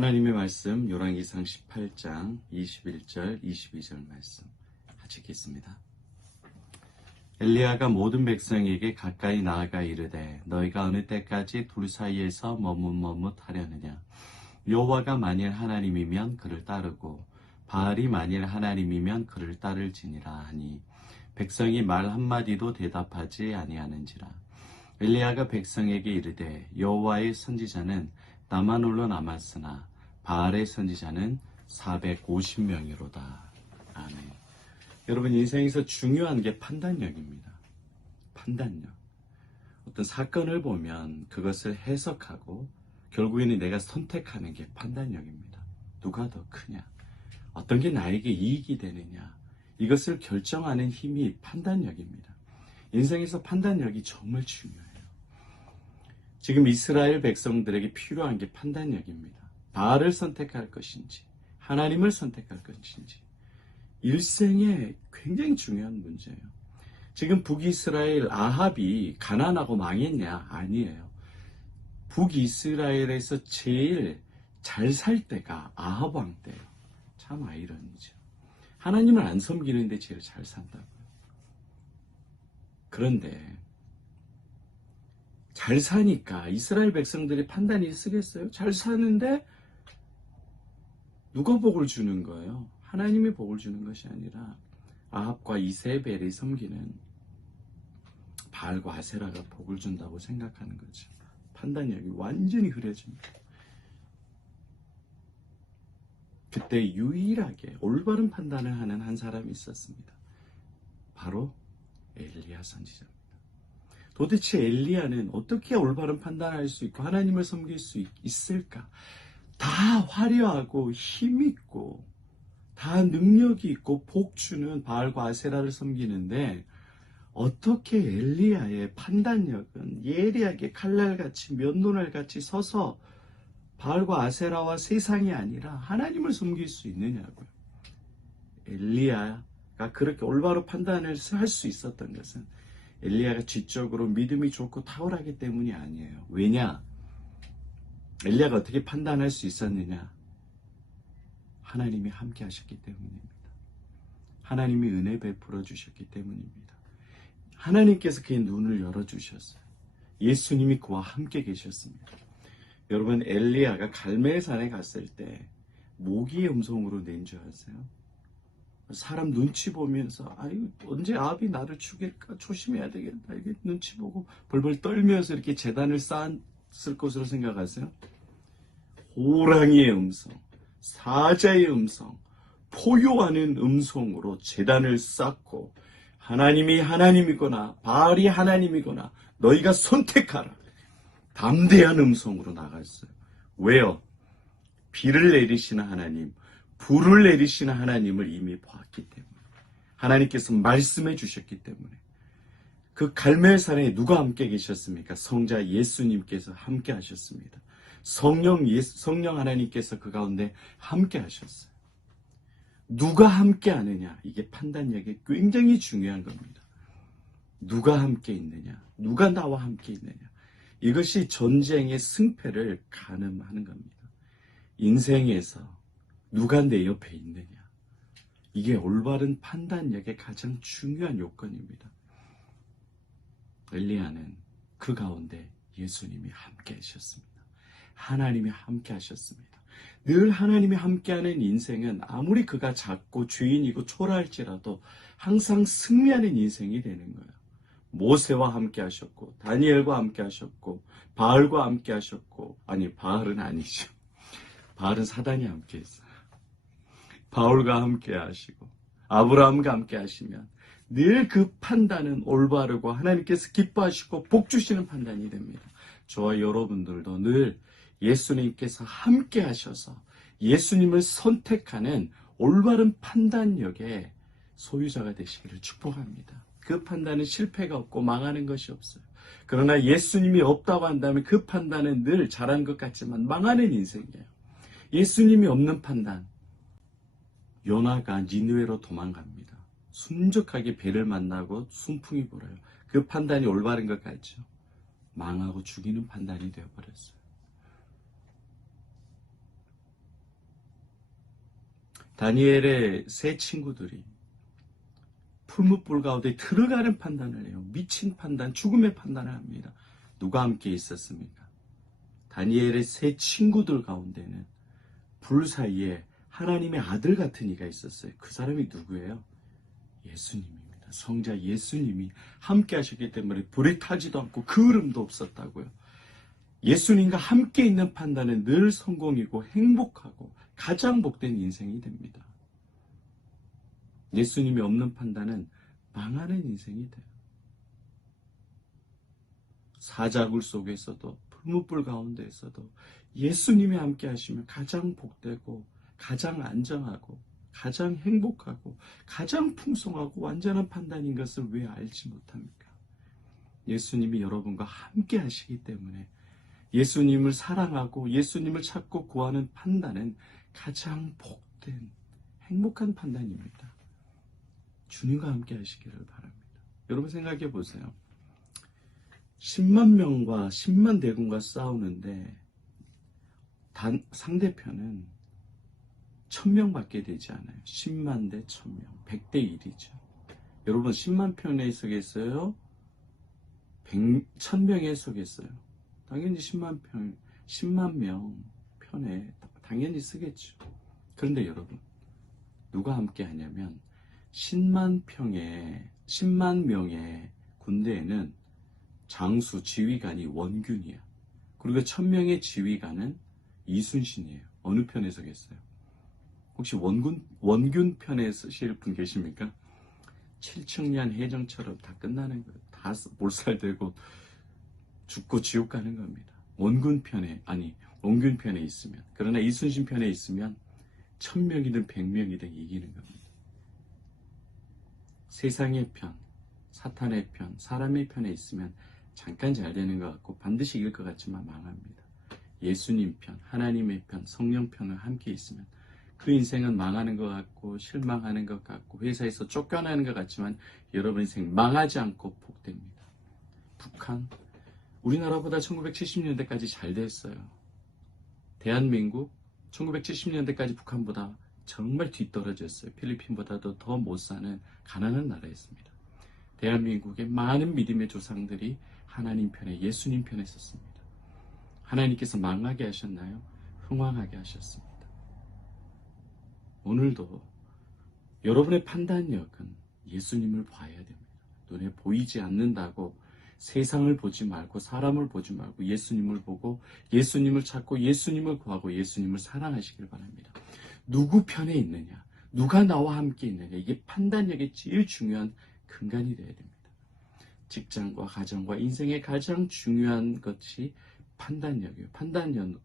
하나님의 말씀 열왕기상 18장 21절 22절 말씀 같이 읽겠습니다. 엘리야가 모든 백성에게 가까이 나아가 이르되 너희가 어느 때까지 둘 사이에서 머뭇머뭇하려느냐. 여호와가 만일 하나님이면 그를 따르고 바알이 만일 하나님이면 그를 따를지니라 하니 백성이 말 한마디도 대답하지 아니하는지라. 엘리야가 백성에게 이르되 여호와의 선지자는 나만 홀로 남았으나 바알의 선지자는 450명이로다. 아멘. 여러분, 인생에서 중요한 게 판단력입니다. 판단력. 어떤 사건을 보면 그것을 해석하고 결국에는 내가 선택하는 게 판단력입니다. 누가 더 크냐? 어떤 게 나에게 이익이 되느냐? 이것을 결정하는 힘이 판단력입니다. 인생에서 판단력이 정말 중요해요. 지금 이스라엘 백성들에게 필요한 게 판단력입니다. 바알을 선택할 것인지 하나님을 선택할 것인지 일생에 굉장히 중요한 문제예요. 지금 북이스라엘 아합이 가난하고 망했냐? 아니에요. 북이스라엘에서 제일 잘 살 때가 아합 왕 때예요. 참 아이러니죠. 하나님을 안 섬기는데 제일 잘 산다고요. 그런데 잘 사니까 이스라엘 백성들이 판단이 쓰겠어요? 잘 사는데 누가 복을 주는 거예요? 하나님이 복을 주는 것이 아니라 아합과 이세벨이 섬기는 바알과 아세라가 복을 준다고 생각하는 거죠. 판단력이 완전히 흐려집니다. 그때 유일하게 올바른 판단을 하는 한 사람이 있었습니다. 바로 엘리야 선지자입니다. 도대체 엘리야는 어떻게 올바른 판단할 수 있고 하나님을 섬길 수 있을까? 다 화려하고 힘있고 다 능력이 있고 복주는 바알과 아세라를 섬기는데 어떻게 엘리야의 판단력은 예리하게 칼날같이 면도날같이 서서 바알과 아세라와 세상이 아니라 하나님을 섬길 수 있느냐고요. 엘리야가 그렇게 올바로 판단을 할 수 있었던 것은 엘리야가 지적으로 믿음이 좋고 탁월하기 때문이 아니에요. 왜냐? 엘리야가 어떻게 판단할 수 있었느냐? 하나님이 함께 하셨기 때문입니다. 하나님이 은혜 베풀어 주셨기 때문입니다. 하나님께서 그의 눈을 열어주셨어요. 예수님이 그와 함께 계셨습니다. 여러분, 엘리야가 갈멜산에 갔을 때 모기의 음성으로 낸 줄 아세요? 사람 눈치 보면서 언제 아합이 나를 죽일까 조심해야 되겠다 이렇게 눈치 보고 벌벌 떨면서 이렇게 제단을 쌓았을 것으로 생각하세요? 호랑이의 음성, 사자의 음성, 포효하는 음성으로 제단을 쌓고 하나님이 하나님이거나 바알이 하나님이거나 너희가 선택하라. 담대한 음성으로 나갔어요. 왜요? 비를 내리시는 하나님, 불을 내리시는 하나님을 이미 봤기 때문에, 하나님께서 말씀해 주셨기 때문에. 그 갈멜산에 누가 함께 계셨습니까? 성자 예수님께서 함께 하셨습니다. 성령 하나님께서 그 가운데 함께 하셨어요. 누가 함께 하느냐? 이게 판단력이 굉장히 중요한 겁니다. 누가 함께 있느냐? 누가 나와 함께 있느냐? 이것이 전쟁의 승패를 가늠하는 겁니다. 인생에서 누가 내 옆에 있느냐? 이게 올바른 판단력의 가장 중요한 요건입니다. 엘리야는 그 가운데 예수님이 함께 하셨습니다. 하나님이 함께 하셨습니다. 늘 하나님이 함께하는 인생은 아무리 그가 작고 죄인이고 초라할지라도 항상 승리하는 인생이 되는 거예요. 모세와 함께 하셨고 다니엘과 함께 하셨고 바알과 함께 하셨고 바알은 아니죠. 바알은 사단이 함께 했어요. 바울과 함께 하시고 아브라함과 함께 하시면 늘 그 판단은 올바르고 하나님께서 기뻐하시고 복 주시는 판단이 됩니다. 저와 여러분들도 늘 예수님께서 함께 하셔서 예수님을 선택하는 올바른 판단력의 소유자가 되시기를 축복합니다. 그 판단은 실패가 없고 망하는 것이 없어요. 그러나 예수님이 없다고 한다면 그 판단은 늘 잘한 것 같지만 망하는 인생이에요. 예수님이 없는 판단, 요나가 니느웨로 도망갑니다. 순적하게 배를 만나고 순풍이 불어요. 그 판단이 올바른 것 같죠. 망하고 죽이는 판단이 되어버렸어요. 다니엘의 세 친구들이 풀무불 가운데 들어가는 판단을 해요. 미친 판단, 죽음의 판단을 합니다. 누가 함께 있었습니까? 다니엘의 세 친구들 가운데는 불 사이에 하나님의 아들 같은 이가 있었어요. 그 사람이 누구예요? 예수님입니다. 성자 예수님이 함께 하셨기 때문에 불에 타지도 않고 그을음도 없었다고요. 예수님과 함께 있는 판단은 늘 성공이고 행복하고 가장 복된 인생이 됩니다. 예수님이 없는 판단은 망하는 인생이 돼요. 사자굴 속에서도 풀무불 가운데에서도 예수님이 함께 하시면 가장 복되고 가장 안정하고 가장 행복하고 가장 풍성하고 완전한 판단인 것을 왜 알지 못합니까? 예수님이 여러분과 함께 하시기 때문에 예수님을 사랑하고 예수님을 찾고 구하는 판단은 가장 복된 행복한 판단입니다. 주님과 함께 하시기를 바랍니다. 여러분 생각해 보세요. 10만 명과 10만 대군과 싸우는데 상대편은 1000명밖에 되지 않아요. 10만 대 1000명, 100대 1이죠. 여러분 10만 편에 서겠어요? 1000명에 서겠어요? 당연히 10만 명 편에 당연히 쓰겠죠. 그런데 여러분 누가 함께 하냐면 10만 명의 군대에는 장수 지휘관이 원균이야. 그리고 1000명의 지휘관은 이순신이에요. 어느 편에 서겠어요? 혹시 원균 편에 쓰실 분 계십니까? 7청년 해정처럼 다 끝나는 거예요. 다 몰살되고 죽고 지옥 가는 겁니다. 원균 편에 있으면. 그러나 이순신 편에 있으면 1000명이든 100명이든 이기는 겁니다. 세상의 편, 사탄의 편, 사람의 편에 있으면 잠깐 잘 되는 것 같고 반드시 이길 것 같지만 망합니다. 예수님 편, 하나님의 편, 성령 편을 함께 있으면 그 인생은 망하는 것 같고 실망하는 것 같고 회사에서 쫓겨나는 것 같지만 여러분 인생 망하지 않고 복됩니다. 북한, 우리나라보다 1970년대까지 잘 됐어요. 대한민국 1970년대까지 북한보다 정말 뒤떨어졌어요. 필리핀보다도 더 못 사는 가난한 나라였습니다. 대한민국의 많은 믿음의 조상들이 하나님 편에 예수님 편에 섰습니다. 하나님께서 망하게 하셨나요? 흥왕하게 하셨습니다. 오늘도 여러분의 판단력은 예수님을 봐야 됩니다. 눈에 보이지 않는다고 세상을 보지 말고 사람을 보지 말고 예수님을 보고 예수님을 찾고 예수님을 구하고 예수님을 사랑하시길 바랍니다. 누구 편에 있느냐, 누가 나와 함께 있느냐, 이게 판단력의 제일 중요한 근간이 되어야 됩니다. 직장과 가정과 인생의 가장 중요한 것이 판단력이에요.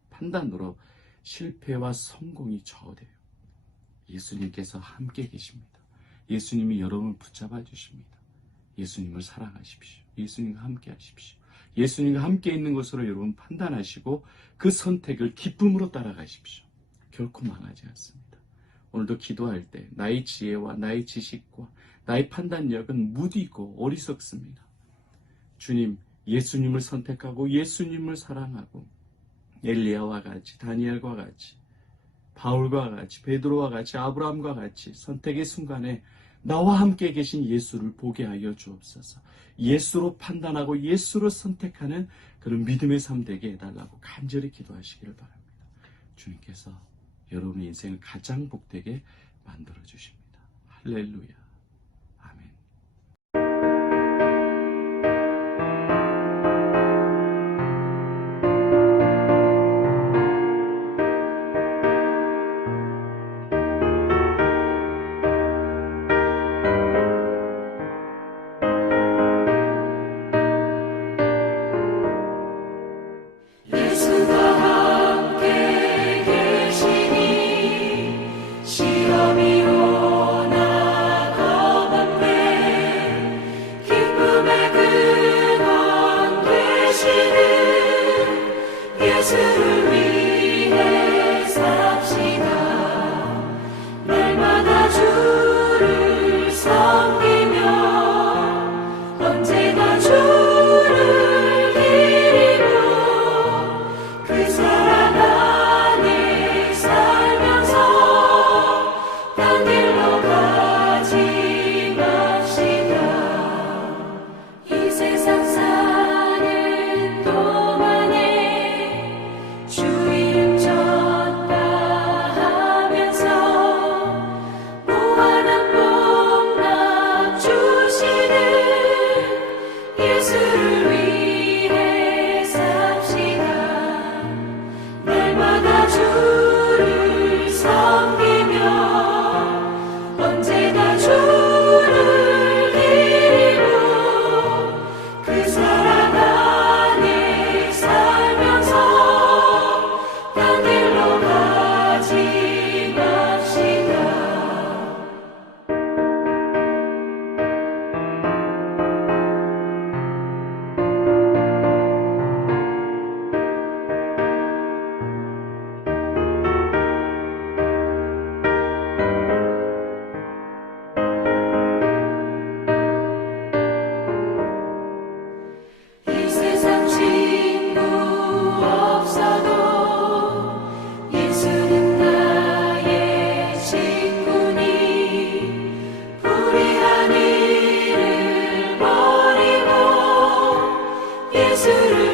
판단으로 실패와 성공이 저어돼요. 예수님께서 함께 계십니다. 예수님이 여러분을 붙잡아 주십니다. 예수님을 사랑하십시오. 예수님과 함께 하십시오. 예수님과 함께 있는 것으로 여러분 판단하시고 그 선택을 기쁨으로 따라가십시오. 결코 망하지 않습니다. 오늘도 기도할 때 나의 지혜와 나의 지식과 나의 판단력은 무디고 어리석습니다. 주님, 예수님을 선택하고 예수님을 사랑하고 엘리야와 같이, 다니엘과 같이, 바울과 같이, 베드로와 같이, 아브라함과 같이 선택의 순간에 나와 함께 계신 예수를 보게 하여 주옵소서. 예수로 판단하고 예수로 선택하는 그런 믿음의 삶 되게 해달라고 간절히 기도하시기를 바랍니다. 주님께서 여러분의 인생을 가장 복되게 만들어 주십니다. 할렐루야. 예수를